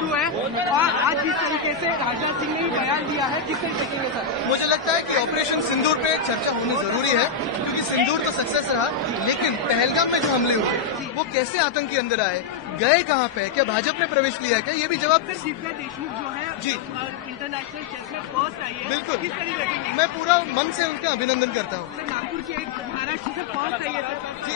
शुरू है और आज जिस तरीके से राजनाथ सिंह ने बयान दिया है, किस तरीके से सर? मुझे लगता है कि ऑपरेशन सिंदूर पे चर्चा होनी जरूरी है, क्योंकि सिंदूर तो सक्सेस रहा, लेकिन पहलगाम में जो हमले हुए वो कैसे आतंकी अंदर आए, गए कहाँ पे, क्या भाजपा ने प्रवेश लिया है, क्या ये भी जवाब दिव्या देशमुख जो है जी इंटरनेशनल चेस में फर्स्ट आई है, बिल्कुल, किस तरीके से? मैं पूरा मन से उनका अभिनंदन करता हूँ। सर नागपुर की एक महाराष्ट्र से फर्स्ट आई है जी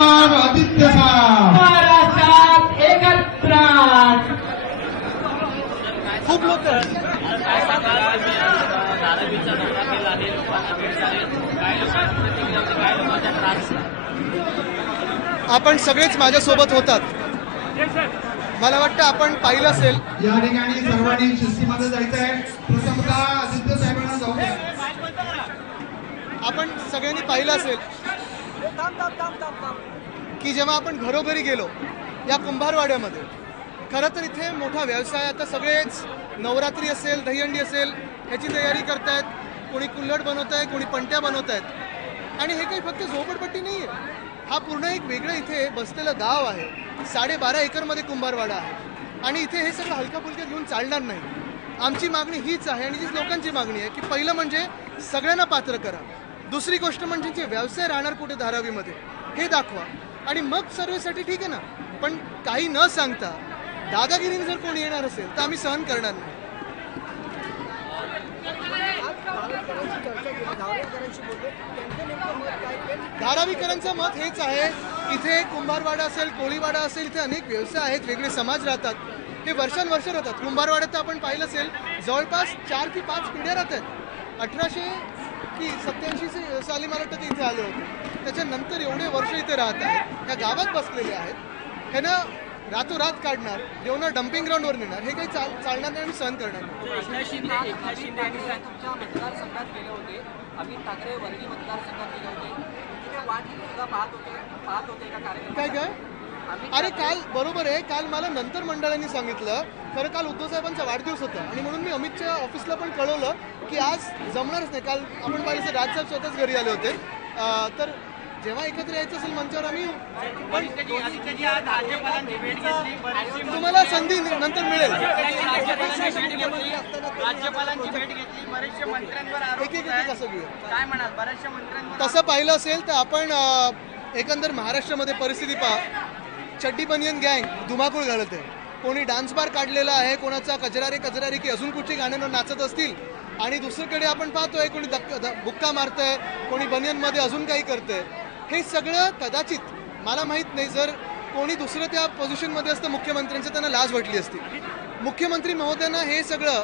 आदित्य महाराष्ट्रात एकत्र खूप लोक आपण सगळेच माझ्यासोबत होतात। मला वाटतं आपण पाहिलं असेल या ठिकाणी सर्वांनी शिस्तीमध्ये जायचं आहे। प्रथमतः आदित्य साहेबांना जाऊ द्या। आपण सगळ्यांनी पाहिलं असेल की जेव्हा आपण घरोघरी गेलो या कुंभारवाड्यामध्ये, खरं तर इथे मोठा व्यवसाय, आता सगळेच नवरात्री असेल, दहीहंडी असेल ह्याची तयारी करतायत, कोणी कुल्हड बनवत आहे, कोणी पंट्या बनवत आहेत। आणि हे काही फक्त झोपडपट्टी नाही आहे, हा पूर्ण एक वेगळं इथे बसलेलं गाव आहे। 12.5 एकरमध्ये कुंभारवाडा आहे आणि इथे हे सगळं हलका फुलक्या घेऊन चालणार नाही। आमची मागणी हीच आहे आणि जी लोकांची मागणी आहे की पहिलं म्हणजे सगळ्यांना पात्र करा, दुसरी गोष्ट म्हणजे जे व्यवसाय राहणार कुठे धारावीमध्ये हे दाखवा, आणि मग सर्वेसाठी ठीक आहे ना, पण काही न सांगता दादागिरीने जर कोणी येणार असेल तर आम्ही सहन करणार नाही। धारावीकरांचं मत हेच आहे, इथे कुंभारवाडा असेल, कोळीवाडा असेल, इथे अनेक व्यवसाय आहेत, वेगळे समाज राहतात, ते वर्षानुवर्ष राहतात। कुंभारवाड्यात तर आपण पाहिलं असेल जवळपास 4 की 5 पिढ्या राहतात। 1887 साली मला वाटतं ते इथे आले होते, त्याच्यानंतर एवढे वर्ष इथे राहत आहेत, या गावात बसलेले आहेत। हे ना रातोरात काढणार, जेवणा डम्पिंग ग्राउंडवर नेणार, हे काही चालणार नाही आणि सहन करणार नाही। एकनाथ शिंदे तुमच्या मतदारसंघात गेले होते, अमित ठाकरे वरळी मतदारसंघात गेले होते, तिथे वाट सुद्धा पाहत होते का कार्यक्रम? काय अरे काल बरोबर आहे, काल मला नंतर मंडळांनी सांगितलं, खरं काल उद्धव साहेबांचा वाढदिवस होता आणि म्हणून मी अमितच्या ऑफिसला पण कळवलं की आज जमणारच नाही। काल आपण पाहिलं राजसाहेब स्वतःच घरी आले होते, तर जेव्हा एकत्र यायचं असेल मंचावर आम्ही येऊ, पण तुम्हाला संधी नंतर मिळेल। एक कसं घेऊ, तसं पाहिलं असेल तर आपण एकंदर महाराष्ट्रामध्ये परिस्थिती पहा, चड्डी बनियन गँग धुमाकूळ घालत आहे, कोणी डान्स बार काढलेला आहे, कोणाचा कजरारे की अजून कुठची गाण्यांवर नाचत असतील, आणि दुसरीकडे आपण पाहतोय कोणी बुक्का मारतंय, कोणी बनियनमध्ये अजून काही करतंय। हे सगळं कदाचित मला माहीत नाही, जर कोणी दुसरं त्या पोझिशनमध्ये असतं मुख्यमंत्र्यांचं, त्यांना लाज वाटली असती। मुख्यमंत्री महोदयांना हे सगळं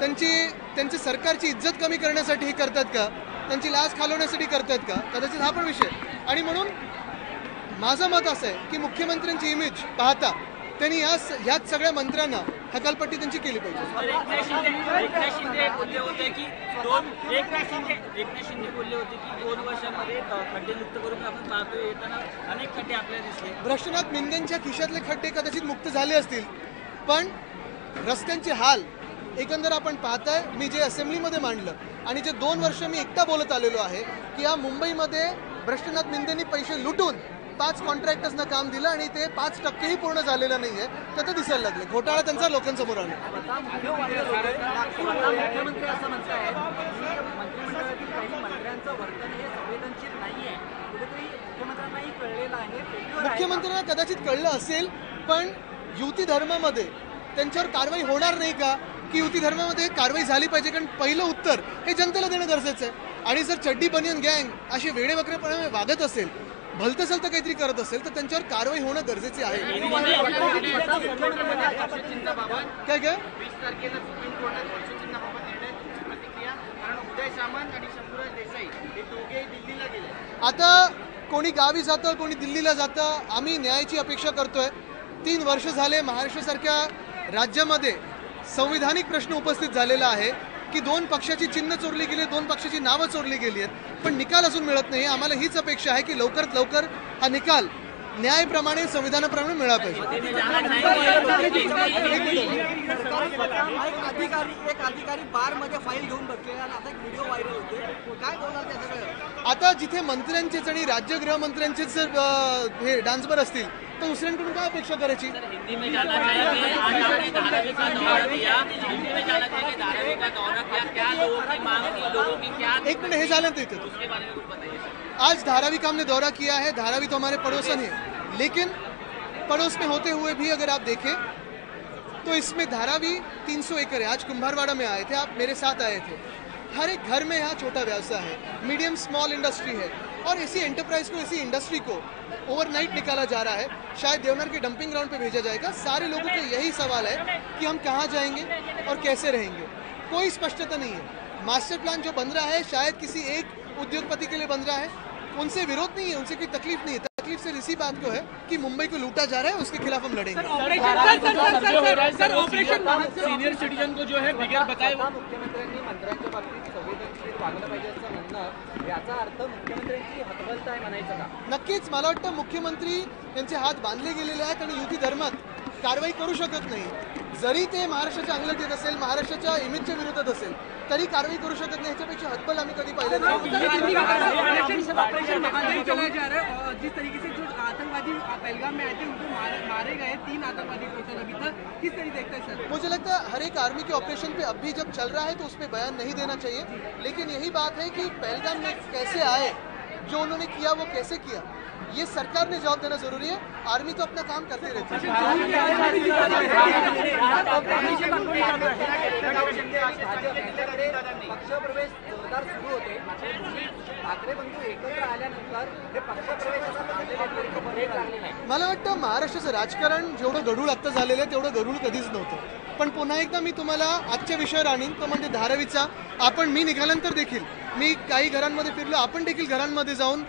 त्यांची सरकारची इज्जत कमी करण्यासाठी हे करतात का, त्यांची लाज खालवण्यासाठी करतात का, कदाचित हा पण विषय। आणि म्हणून माझं मत असं आहे की मुख्यमंत्र्यांची इमेज पाहता त्यांनी ह्याच सगळ्या मंत्र्यांना हकालपट्टी त्यांची केली पाहिजे। एकनाथ शिंदे बोलले होते की 2 वर्षांमध्ये खड्डेमुक्त करून आपण पाहतोय, येताना अनेक खड्डे आपल्याला दिसले। भ्रष्टनाथ मिंदेंच्या खिशातले खड्डे कदाचित मुक्त झाले असतील, पण रस्त्यांचे हाल एकंदर आपण पाहताय। मी जे असेंब्लीमध्ये मांडलं आणि जे 2 वर्ष मी एकटा बोलत आलेलो आहे की या मुंबईमध्ये भ्रष्टनाथ मिंदेंनी पैसे लुटून 5 कॉन्ट्रॅक्टर्सना काम दिलं आणि ते 5% वर्षही झालेलं नाहीये, तर दिसायला लागले। घोटाळा त्यांचा लोकांसमोर आला। मुख्यमंत्री असं म्हणतायत मंत्रिमंडळातील काही मंत्र्यांचं वर्तन हे संवेदनशील नाहीये, कुठेतरी मुख्यमंत्र्यांनाही कळलेलं आहे। मुख्यमंत्र्यांना कदाचित कळलं असेल, पण युती धर्मामध्ये त्यांच्यावर कारवाई होणार नाही का, की युती धर्मामध्ये कारवाई झाली पाहिजे? कारण पहिलं उत्तर हे जनतेला देणं गरजेचं आहे। आणि जर चड्डी बनियन गँग अशी वेडेवक्रेपणे वागत असेल, भलतं सलतं काहीतरी करत असेल, तर त्यांच्यावर कारवाई होणं गरजेचे आहे। काय काय आता कोणी गावी जातं, कोणी दिल्लीला जातं, आम्ही न्यायाची अपेक्षा करतोय। 3 वर्ष झाले महाराष्ट्रासारख्या राज्यामध्ये संविधानिक प्रश्न उपस्थित झालेला आहे की 2 पक्षाची चिन्ह चोरली गेली, 2 पक्षाची नावं चोरली गेली आहेत, पण निकाल अजून मिळत नाही। आम्हाला हीच अपेक्षा आहे की लवकरात लवकर हा निकाल न्यायप्रमाणे संविधानाप्रमाणे मिळाला पाहिजे. एक अधिकारी बार मध्ये फाईल घेऊन बसलेला आणि आता एक व्हिडिओ व्हायरल होते. काय बोलणार त्या सगळं? आता जिथे मंत्र्यांचेच आणि राज्य गृहमंत्र्यांचेच जर हे डान्स बार असतील तर दुसऱ्यांकडून काय अपेक्षा करायची? हिंदी में जानना चाहेंगे, आज आपने धारावी का दौरा किया, हिंदी में जानना चाहेंगे धारावी का दौरा किया, क्या लोगों की मांग थी, लोगों की क्या, एक मिनट, हे झालं ना इथे. उसके बारे में कुछ बताइए सर. आज धारावी का हमने दौरा किया है. धारावी तो हमारे पड़ोसन है, लेकिन पड़ोस में होते हुए भी अगर आप देखें तो इसमें धारावी 300 एकड़ है. आज कुंभारवाड़ा में आए थे, आप मेरे साथ आए थे. हर एक घर में यहाँ छोटा व्यवसाय है, मीडियम स्मॉल इंडस्ट्री है, और इसी एंटरप्राइज को, इसी इंडस्ट्री को ओवरनाइट निकाला जा रहा है. शायद देवनार के डंपिंग ग्राउंड पे भेजा जाएगा. सारे लोगों का यही सवाल है कि हम कहाँ जाएंगे और कैसे रहेंगे. कोई स्पष्टता नहीं है. मास्टर प्लान जो बन रहा है शायद किसी एक उद्योगपति के लिए बन रहा है. उनसे विरोध नहीं है, उनसे कोई तकलीफ नहीं है. तकलीफ सिर्फ इसी बात को है कि मुंबई को लूटा जा रहा है, उसके खिलाफ हम लड़ेंगे. सीनियर सिटीजन को जो है बगैर बताए मुख्यमंत्र्यांनी मंत्र्यांच्या बाबतीत संवेदनशील वागलं पाहिजे असं म्हणणं, याचा अर्थ मुख्यमंत्र्यांची हतबलता आहे म्हणायचं का? नक्कीच मला वाटतं मुख्यमंत्री यांचे हात बांधले गेलेले आहेत आणि युती धर्मात कारवाई करू शकत नाही. जरी ते महाराष्ट्राच्या अंगलट येत असेल, महाराष्ट्राच्या इमेजच्या विरोधात असेल, तरी कारवाई करू शकत नाही. ह्याच्यापेक्षा हतबल आम्ही कधी पाहिलं नाही. ऑपरेशन महादेव चलाया जा रहा है और जिस तरीके से जो आतंकवादी पहलगाम में आए थे उनको मारे गए 3 आतंकवादी टोटल अभी तक. किस तरीके देखते हैं सर? मुझे लगता है हर एक आर्मी के ऑपरेशन पे अब भी जब चल रहा है तो उस पर बयान नहीं देना चाहिए. लेकिन यही बात है कि पहलगाम में कैसे आए, जो उन्होंने किया वो कैसे किया, ये सरकार ने जवाब देना जरूरी है. आर्मी तो अपना काम करते रहती है. पक्षप्रवेश जोरदार सुरू होते. ठाकरे बंधू एकत्र आल्यानंतर हे पक्षप्रवेशाचा बदलेला नाही. मला वाटतं महाराष्ट्राचं राजकारण जेवढं गढूळ आत्ता झालेलं आहे तेवढं गढूळ कधीच नव्हतं. पण पुन्हा एकदा मी तुम्हाला आजच्या विषयावर आणीन, तो म्हणजे धारावीचा. मी निघाल्यानंतर देखील मी काही घरांमध्ये फिरलो. आपण देखील घरांमध्ये जाऊन